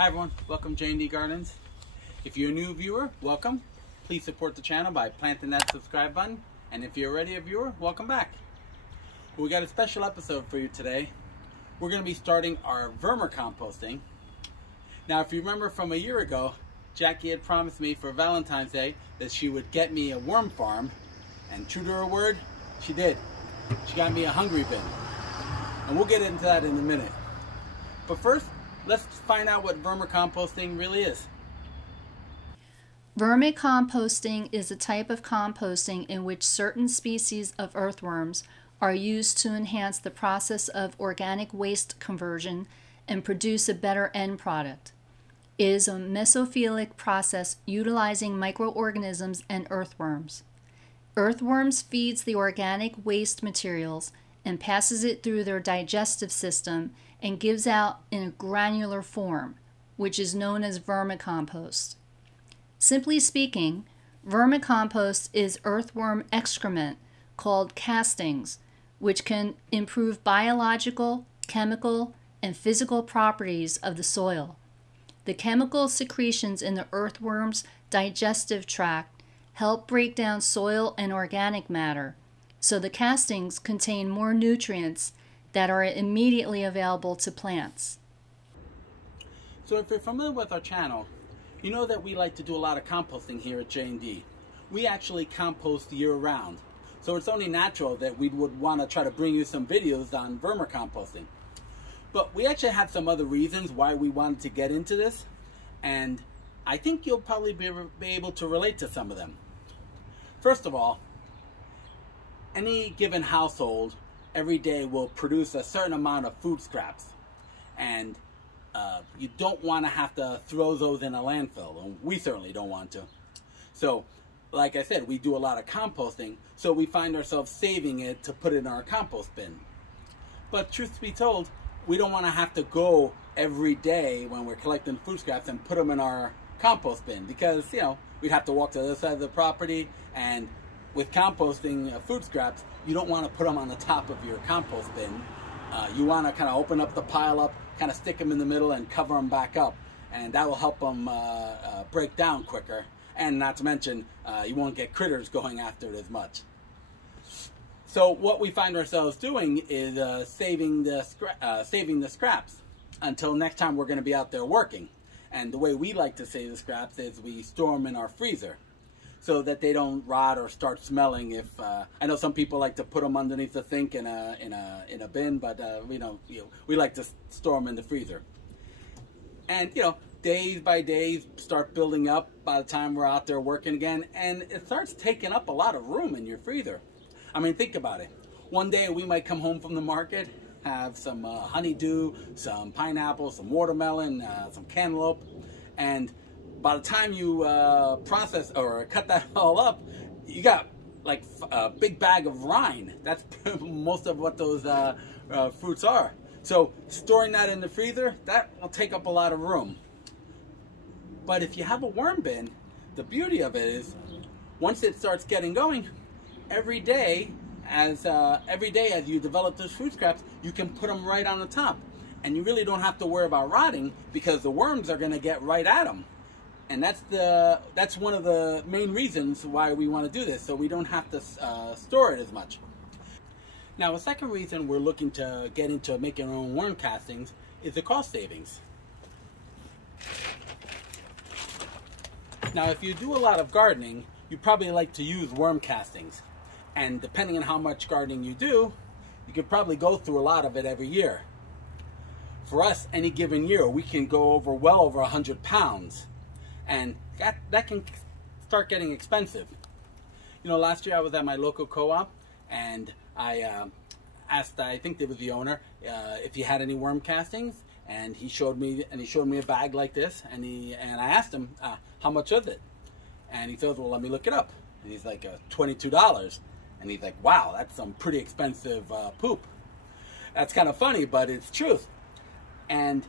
Hi everyone, welcome J&D Gardens. If you're a new viewer, welcome. Please support the channel by planting that subscribe button. And if you're already a viewer, welcome back. We got a special episode for you today. We're going to be starting our vermicomposting. Now, if you remember from a year ago, Jackie had promised me for Valentine's Day that she would get me a worm farm. And true to her word, she did. She got me a hungry bin. And we'll get into that in a minute. But first, let's find out what vermicomposting really is. Vermicomposting is a type of composting in which certain species of earthworms are used to enhance the process of organic waste conversion and produce a better end product. It is a mesophilic process utilizing microorganisms and earthworms. Earthworms feeds the organic waste materials and passes it through their digestive system and gives out in a granular form, which is known as vermicompost. Simply speaking, vermicompost is earthworm excrement called castings, which can improve biological, chemical, and physical properties of the soil. The chemical secretions in the earthworm's digestive tract help break down soil and organic matter, so the castings contain more nutrients that are immediately available to plants. So if you're familiar with our channel, you know that we like to do a lot of composting here at J&D. We actually compost year-round, so it's only natural that we would want to try to bring you some videos on vermicomposting. But we actually have some other reasons why we wanted to get into this, and I think you'll probably be able to relate to some of them. First of all, any given household every day will produce a certain amount of food scraps, and you don't want to have to throw those in a landfill, and we certainly don't want to. So, like I said, we do a lot of composting, so we find ourselves saving it to put it in our compost bin. But truth be told, we don't want to have to go every day when we're collecting food scraps and put them in our compost bin, because, you know, we'd have to walk to the other side of the property, and with composting food scraps, you don't want to put them on the top of your compost bin. You want to kind of open up the pile up, kind of stick them in the middle and cover them back up, and that will help them break down quicker, and not to mention you won't get critters going after it as much. So what we find ourselves doing is saving the scraps until next time we're going to be out there working. And the way we like to save the scraps is we store them in our freezer, so that they don't rot or start smelling. If I know some people like to put them underneath the sink in a bin, but we like to store them in the freezer. And days by days start building up by the time we're out there working again, and it starts taking up a lot of room in your freezer. I mean, think about it. One day we might come home from the market, have some honeydew, some pineapple, some watermelon, some cantaloupe, and by the time you process or cut that all up, you got like a big bag of rind. That's most of what those fruits are. So storing that in the freezer, that will take up a lot of room. But if you have a worm bin, the beauty of it is, once it starts getting going, every day as you develop those food scraps, you can put them right on the top, and you really don't have to worry about rotting, because the worms are going to get right at them. And that's one of the main reasons why we want to do this, so we don't have to store it as much. Now, a second reason we're looking to get into making our own worm castings is the cost savings. Now, if you do a lot of gardening, you probably like to use worm castings. And depending on how much gardening you do, you could probably go through a lot of it every year. For us, any given year, we can go over well over 100 pounds. And that can start getting expensive. Last year I was at my local co-op, and I asked, I think it was the owner, if he had any worm castings, and he showed me a bag like this, and I asked him how much was it, and he said, well, let me look it up. And he's like, $22, and he's like, wow, that's some pretty expensive poop. That's kind of funny, but it's truth. And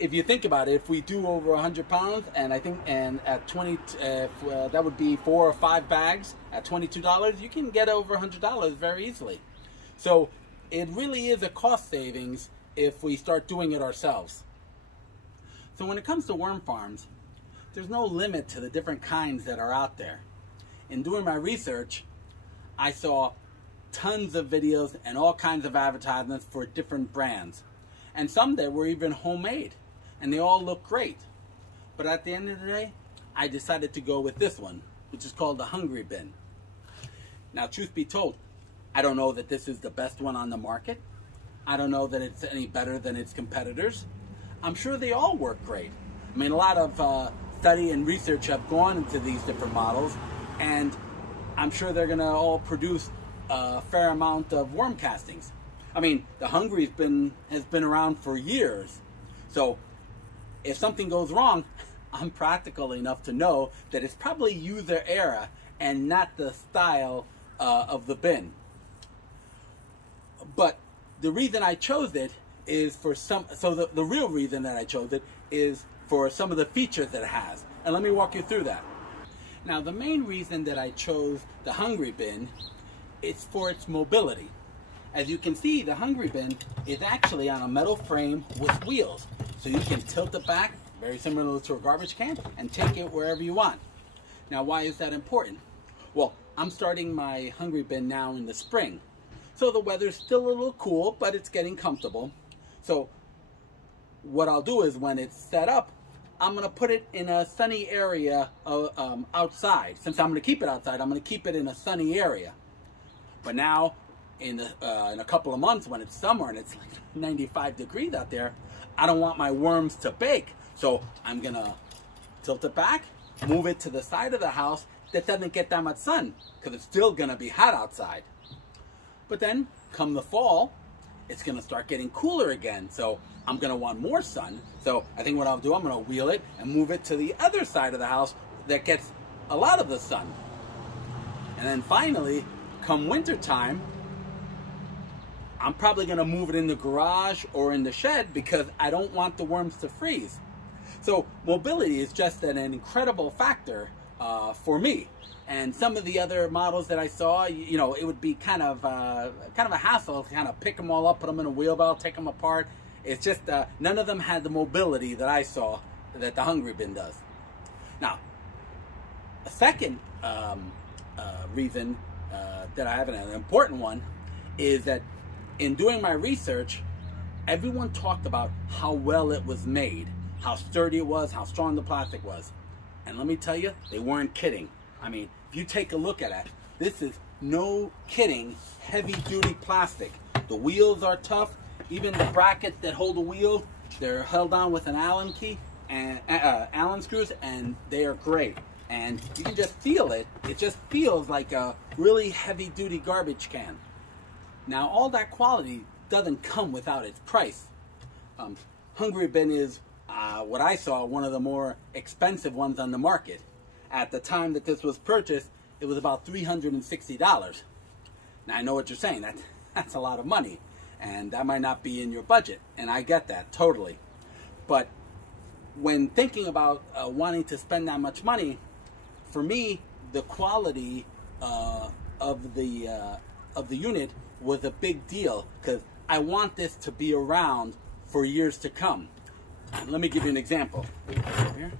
if you think about it, if we do over 100 pounds, and at 20, that would be 4 or 5 bags at $22, you can get over $100 very easily. So it really is a cost savings if we start doing it ourselves. So when it comes to worm farms, there's no limit to the different kinds that are out there. In doing my research, I saw tons of videos and all kinds of advertisements for different brands. And some that were even homemade. And they all look great. But at the end of the day, I decided to go with this one, which is called the Hungry Bin. Now, truth be told, I don't know that this is the best one on the market. I don't know that it's any better than its competitors. I'm sure they all work great. I mean, a lot of study and research have gone into these different models, and I'm sure they're going to all produce a fair amount of worm castings. I mean, the Hungry has been around for years, so if something goes wrong, I'm practical enough to know that it's probably user error and not the style of the bin. But the reason I chose it is for the real reason that I chose it is for some of the features that it has. And let me walk you through that. Now, the main reason that I chose the Hungry Bin is for its mobility. As you can see, the Hungry Bin is actually on a metal frame with wheels. So you can tilt it back, very similar to a garbage can, and take it wherever you want. Now, why is that important? Well, I'm starting my Hungry Bin now in the spring. So the weather's still a little cool, but it's getting comfortable. So what I'll do is when it's set up, I'm going to put it in a sunny area outside. Since I'm going to keep it outside, I'm going to keep it in a sunny area. But now, in a couple of months when it's summer and it's like 95 degrees out there, I don't want my worms to bake. So I'm going to tilt it back, move it to the side of the house that doesn't get that much sun, because it's still going to be hot outside. But then, come the fall, it's going to start getting cooler again. So I'm going to want more sun. So I think what I'll do, I'm going to wheel it and move it to the other side of the house that gets a lot of the sun. And then finally, come winter time, I'm probably going to move it in the garage or in the shed because I don't want the worms to freeze. So mobility is just an incredible factor for me. And some of the other models that I saw, you know, it would be kind of a hassle to kind of pick them all up, put them in a wheelbarrow, take them apart. It's just none of them had the mobility that I saw that the Hungry Bin does. Now, a second reason that I have, an important one, is that in doing my research, everyone talked about how well it was made, how sturdy it was, how strong the plastic was. And let me tell you, they weren't kidding. I mean, if you take a look at it, this is no kidding heavy-duty plastic. The wheels are tough. Even the brackets that hold the wheel, they're held on with an Allen key and Allen screws, and they are great. And you can just feel it. It just feels like a really heavy-duty garbage can. Now, all that quality doesn't come without its price. Hungry Bin is, what I saw, one of the more expensive ones on the market. At the time that this was purchased, it was about $360. Now, I know what you're saying. That's a lot of money. And that might not be in your budget. And I get that, totally. But when thinking about wanting to spend that much money, for me, the quality of the unit was a big deal, because I want this to be around for years to come. And let me give you an example. Here.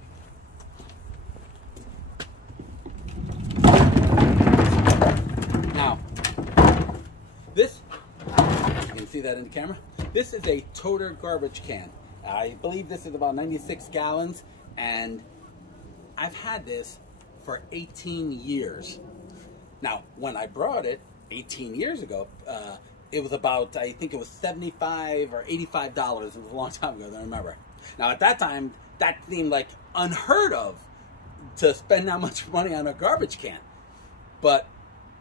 Now, this, you can see that in the camera, this is a Toter garbage can. I believe this is about 96 gallons, and I've had this for 18 years. Now, when I brought it 18 years ago, it was about, I think it was $75 or $85. It was a long time ago, I don't remember. Now, at that time, that seemed like unheard of to spend that much money on a garbage can. But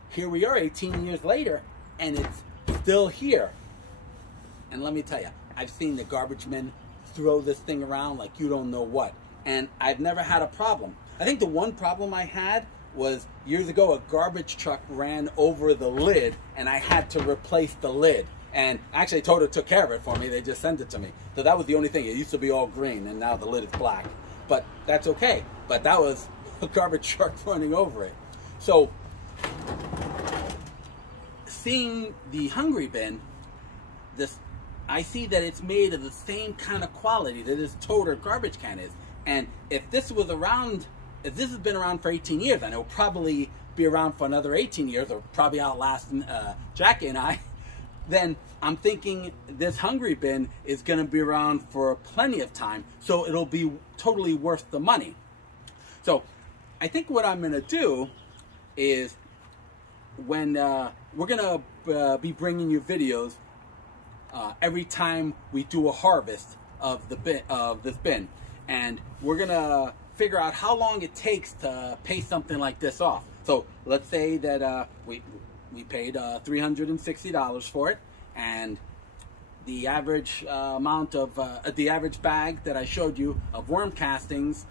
here we are 18 years later, and it's still here. And let me tell you, I've seen the garbage men throw this thing around like you don't know what. And I've never had a problem. I think the one problem I had was years ago, a garbage truck ran over the lid, and I had to replace the lid. And actually, Toter took care of it for me. They just sent it to me. So that was the only thing. It used to be all green, and now the lid is black. But that's okay. But that was a garbage truck running over it. So seeing the Hungry Bin, I see that it's made of the same kind of quality that this Toter garbage can is. And if this was around, if this has been around for 18 years, and it will probably be around for another 18 years, or probably outlast Jackie and I, then I'm thinking this Hungry Bin is going to be around for plenty of time, so it'll be totally worth the money. So I think what I'm going to do is, when we're going to be bringing you videos every time we do a harvest of the bin, of this bin, and we're going to figure out how long it takes to pay something like this off. So let's say that we paid $360 for it, and the average amount of the average bag that I showed you of worm castings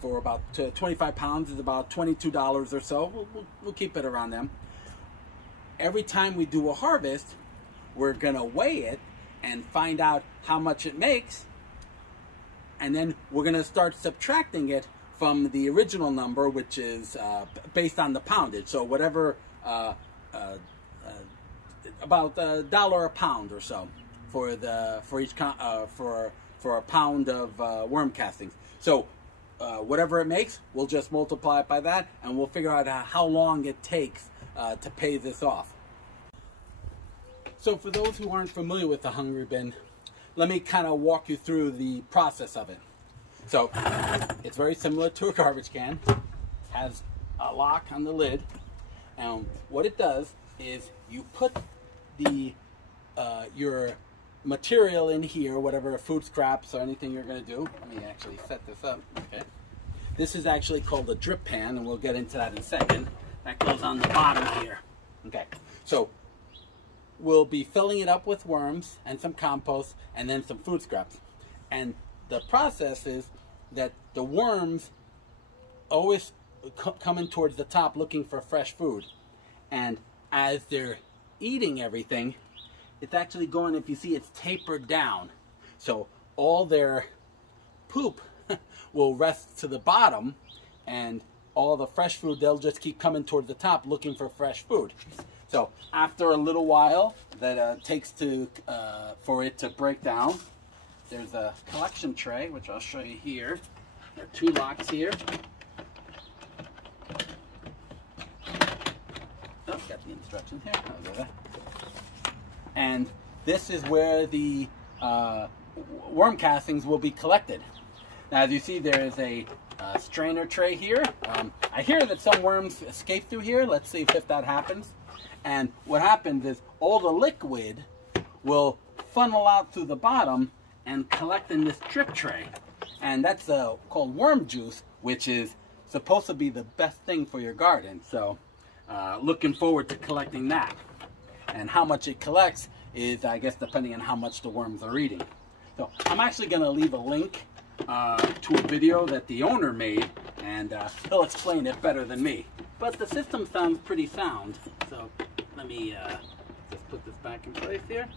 for about 25 pounds is about $22 or so. We'll keep it around them. Every time we do a harvest, we're gonna weigh it and find out how much it makes, and then we're gonna start subtracting it from the original number, which is based on the poundage. So whatever, about $1 a pound or so for each for a pound of worm castings. So whatever it makes, we'll just multiply it by that, and we'll figure out how long it takes to pay this off. So for those who aren't familiar with the Hungry Bin, let me kind of walk you through the process of it. So it's very similar to a garbage can. Has a lock on the lid, and what it does is you put the your material in here, whatever food scraps or anything you're going to do. Let me actually set this up. Okay, this is actually called a drip pan, and we'll get into that in a second. That goes on the bottom here. Okay, so we'll be filling it up with worms and some compost and then some food scraps. And the process is that the worms always coming towards the top looking for fresh food, and as they're eating everything, it's actually going, if you see, it's tapered down, so all their poop will rest to the bottom, and all the fresh food, they'll just keep coming towards the top looking for fresh food. So after a little while that takes to for it to break down, there's a collection tray, which I'll show you here. There are two locks here. Oh, got the instructions here. And this is where the worm castings will be collected. Now, as you see, there is a strainer tray here. I hear that some worms escape through here. Let's see if that happens. And what happens is all the liquid will funnel out through the bottom and collect in this drip tray. And that's called worm juice, which is supposed to be the best thing for your garden. So looking forward to collecting that. And how much it collects is, I guess, depending on how much the worms are eating. So I'm actually going to leave a link to a video that the owner made, and he'll explain it better than me. But the system sounds pretty sound. So let me just put this back in place here.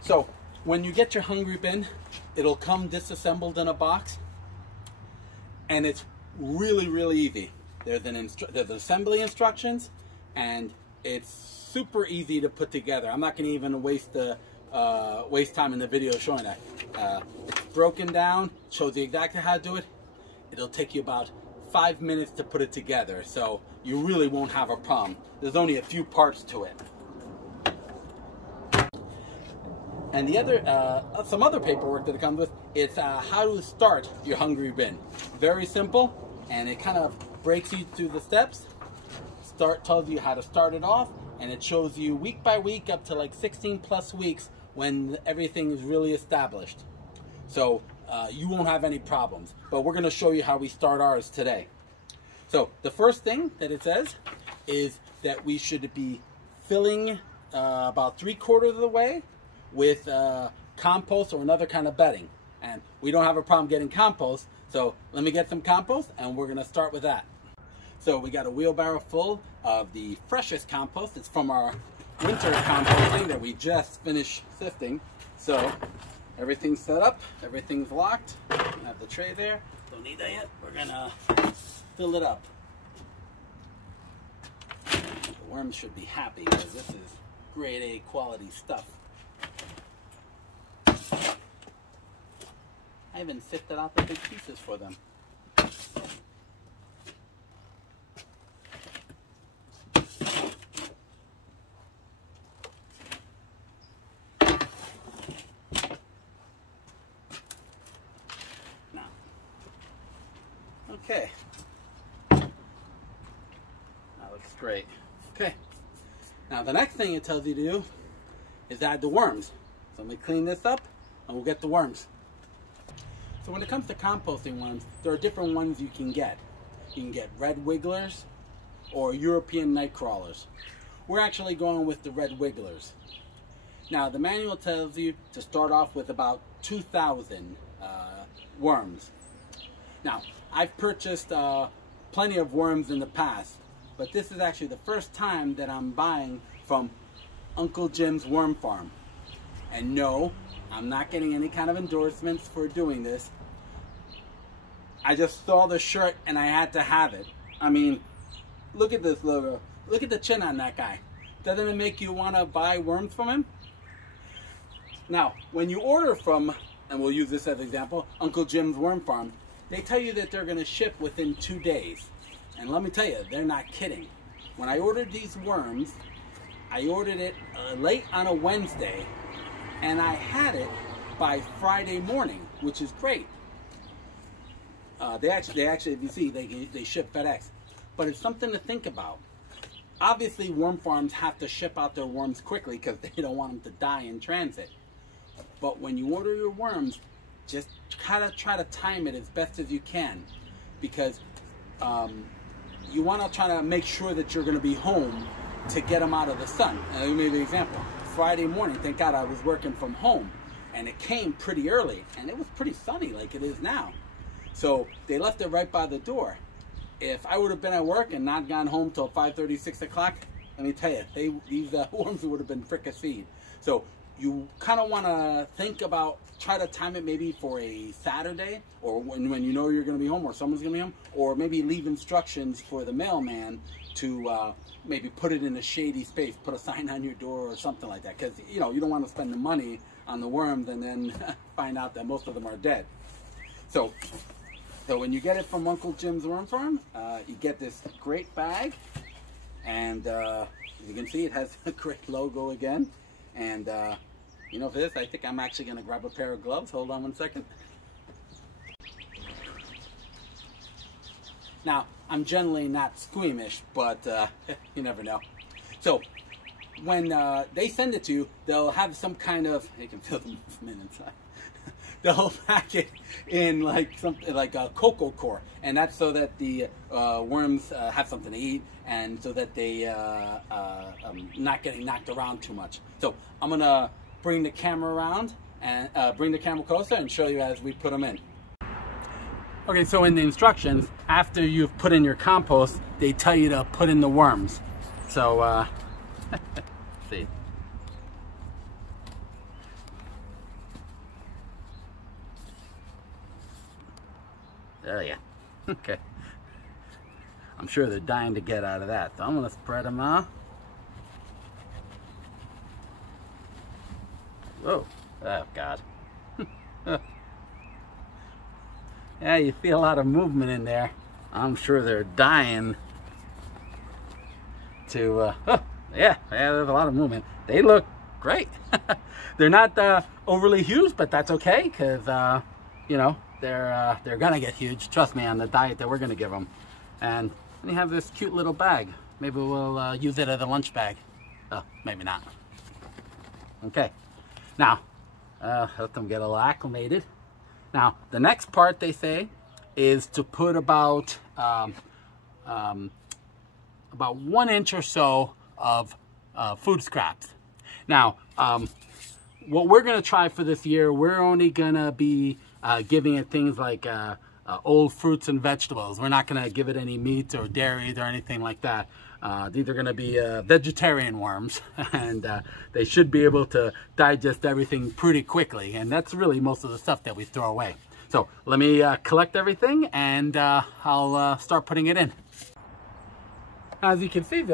So when you get your Hungry Bin, it'll come disassembled in a box, and it's really, really easy. There's assembly instructions, and it's super easy to put together. I'm not going to even waste time in the video showing that. It's broken down, shows you exactly how to do it. It'll take you about 5 minutes to put it together, so you really won't have a problem. There's only a few parts to it. And the other, some other paperwork that it comes with, it's how to start your Hungry Bin. Very simple, and it kind of breaks you through the steps. Tells you how to start it off, and it shows you week by week up to like 16 plus weeks when everything is really established. So you won't have any problems. But we're going to show you how we start ours today. So the first thing that it says is that we should be filling about 3/4 of the way with compost or another kind of bedding. And we don't have a problem getting compost, so let me get some compost and we're gonna start with that. So we got a wheelbarrow full of the freshest compost. It's from our winter composting that we just finished sifting. So everything's set up, everything's locked. I have the tray there, don't need that yet. We're gonna fill it up. worms should be happy because this is grade A quality stuff. I even sifted out the big pieces for them. Now, okay. That looks great. Okay. Now the next thing it tells you to do is add the worms. So let me clean this up and we'll get the worms. So when it comes to composting worms, there are different ones you can get. You can get red wigglers or European night crawlers. We're actually going with the red wigglers. Now the manual tells you to start off with about 2,000 worms. Now I've purchased plenty of worms in the past, but this is actually the first time that I'm buying from Uncle Jim's Worm Farm. And no, I'm not getting any kind of endorsements for doing this. I just saw the shirt and I had to have it. I mean, look at this logo. Look at the chin on that guy. Doesn't it make you want to buy worms from him? Now, when you order from, and we'll use this as an example, Uncle Jim's Worm Farm, they tell you that they're going to ship within 2 days. And let me tell you, they're not kidding. When I ordered these worms, I ordered it late on a Wednesday, and I had it by Friday morning, which is great. They actually, if you see, they ship FedEx. But it's something to think about. Obviously, worm farms have to ship out their worms quickly because they don't want them to die in transit. But when you order your worms, just try to time it as best as you can, because you want to try to make sure that you're going to be home to get them out of the sun. Let me give you an example. Friday morning, thank God I was working from home, and it came pretty early, and it was pretty sunny like it is now. So they left it right by the door. If I would have been at work and not gone home till 5:30, 6 o'clock, let me tell you, these worms would have been fricasseed. So you kind of want to think about, try to time it maybe for a Saturday, or when you know you're going to be home or someone's going to be home, or maybe leave instructions for the mailman to maybe put it in a shady space, put a sign on your door or something like that, because you don't want to spend the money on the worms and then find out that most of them are dead. So when you get it from Uncle Jim's Worm Farm, you get this great bag, and as you can see, it has a great logo again. And for this, I think I'm actually going to grab a pair of gloves. Hold on one second. Now, I'm generally not squeamish, but you never know. So when they send it to you, they'll have some kind of, you can feel the movement inside. They'll pack it in like something like a cocoa core, and that's so that the worms have something to eat, and so that they not getting knocked around too much. So I'm gonna bring the camera around and bring the camera closer and show you as we put them in. Okay, so in the instructions, after you've put in your compost, they tell you to put in the worms. So see. There you go. Okay. I'm sure they're dying to get out of that. So I'm going to spread them out. Whoa. Oh, God. Yeah, you feel a lot of movement in there. I'm sure they're dying to... yeah, there's a lot of movement. They look great. They're not overly huge, but that's okay, because, they're gonna get huge. Trust me, on the diet that we're gonna give them. And we have this cute little bag. Maybe we'll use it as a lunch bag. Oh, maybe not. Okay. Now, let them get a little acclimated. Now, the next part they say is to put about 1 inch or so of food scraps. Now, what we're gonna try for this year, we're only gonna be giving it things like old fruits and vegetables. We're not going to give it any meat or dairy or anything like that. These are going to be vegetarian worms, and they should be able to digest everything pretty quickly. And that's really most of the stuff that we throw away. So let me collect everything, and I'll start putting it in. As you can see,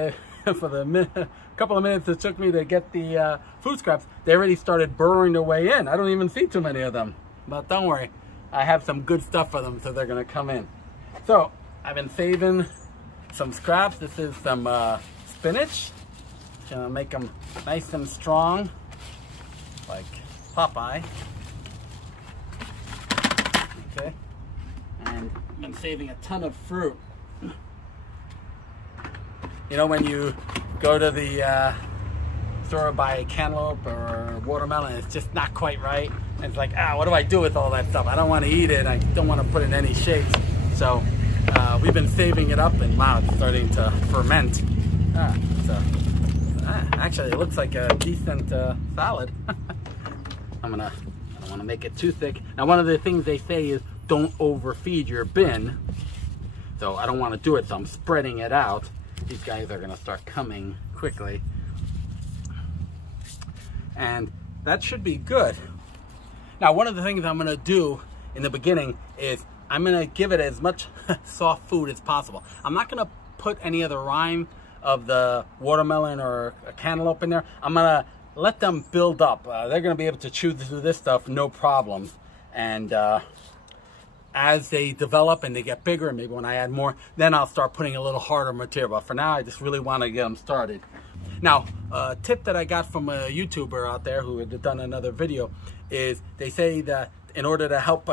for the couple of minutes it took me to get the food scraps, they already started burrowing their way in. I don't even see too many of them. But don't worry, I have some good stuff for them, so they're gonna come in. So I've been saving some scraps. This is some spinach. Gonna make them nice and strong, like Popeye. Okay, and I've been saving a ton of fruit. You know, when you go to the store, buy a cantaloupe or watermelon, it's just not quite right. And it's like, what do I do with all that stuff? I don't want to eat it. I don't want to put it in any shapes. So we've been saving it up, and wow, it's starting to ferment. Actually, it looks like a decent salad. I don't want to make it too thick. Now, one of the things they say is don't overfeed your bin. So I don't want to do it, so I'm spreading it out. These guys are going to start coming quickly. And that should be good. Now, one of the things I'm going to do in the beginning is I'm going to give it as much soft food as possible. I'm not going to put any of the rind of the watermelon or a cantaloupe in there. I'm going to let them build up. They're going to be able to chew through this stuff no problems. And as they develop and they get bigger, and maybe when I add more, then I'll start putting a little harder material. But for now, I just really want to get them started. Now, a tip that I got from a YouTuber out there who had done another video is they say that in order to help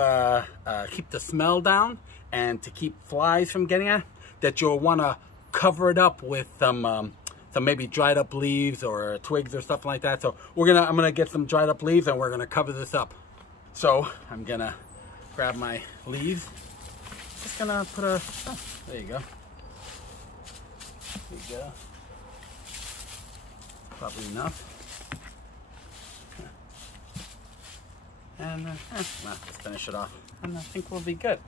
keep the smell down and to keep flies from getting at, that you'll want to cover it up with some maybe dried up leaves or twigs or stuff like that. So I'm gonna get some dried up leaves and we're gonna cover this up. So I'm gonna grab my leaves. Just gonna put there you go. There you go. Probably enough. And let's finish it off. And I think we'll be good.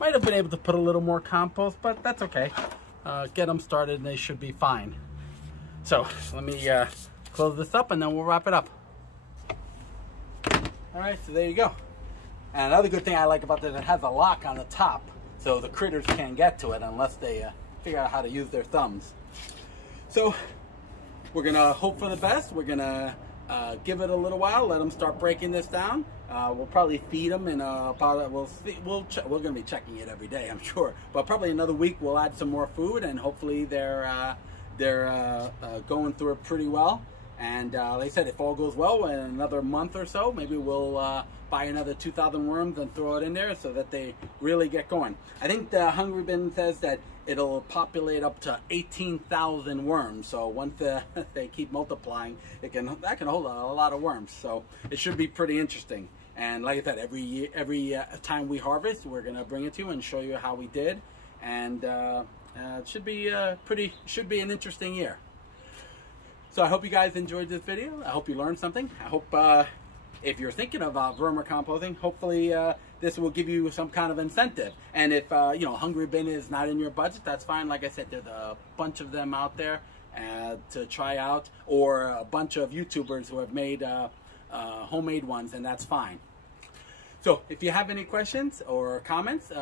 Might have been able to put a little more compost, but that's okay. Get them started and they should be fine. So let me close this up and then we'll wrap it up. All right, so there you go. And another good thing I like about this, it has a lock on the top, so the critters can't get to it unless they figure out how to use their thumbs. So we're gonna hope for the best. We're gonna give it a little while, let them start breaking this down. We'll probably feed them in about, we're gonna be checking it every day, I'm sure. But probably another week we'll add some more food, and hopefully they're going through it pretty well. And like I said, if all goes well, in another month or so, maybe we'll buy another 2,000 worms and throw it in there so that they really get going. I think the Hungry Bin says that it'll populate up to 18,000 worms. So once they keep multiplying, that can hold a lot of worms. So it should be pretty interesting. And like I said, every time we harvest, we're gonna bring it to you and show you how we did. And it should be an interesting year. So I hope you guys enjoyed this video. I hope you learned something. I hope if you're thinking about vermicomposting, hopefully this will give you some kind of incentive. And if Hungry Bin is not in your budget, that's fine. Like I said, there's a bunch of them out there to try out, or a bunch of YouTubers who have made homemade ones, and that's fine. So if you have any questions or comments,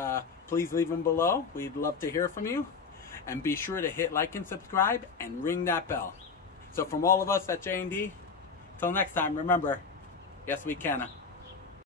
please leave them below. We'd love to hear from you. And be sure to hit like and subscribe and ring that bell. So from all of us at J&D, till next time, remember, yes we can.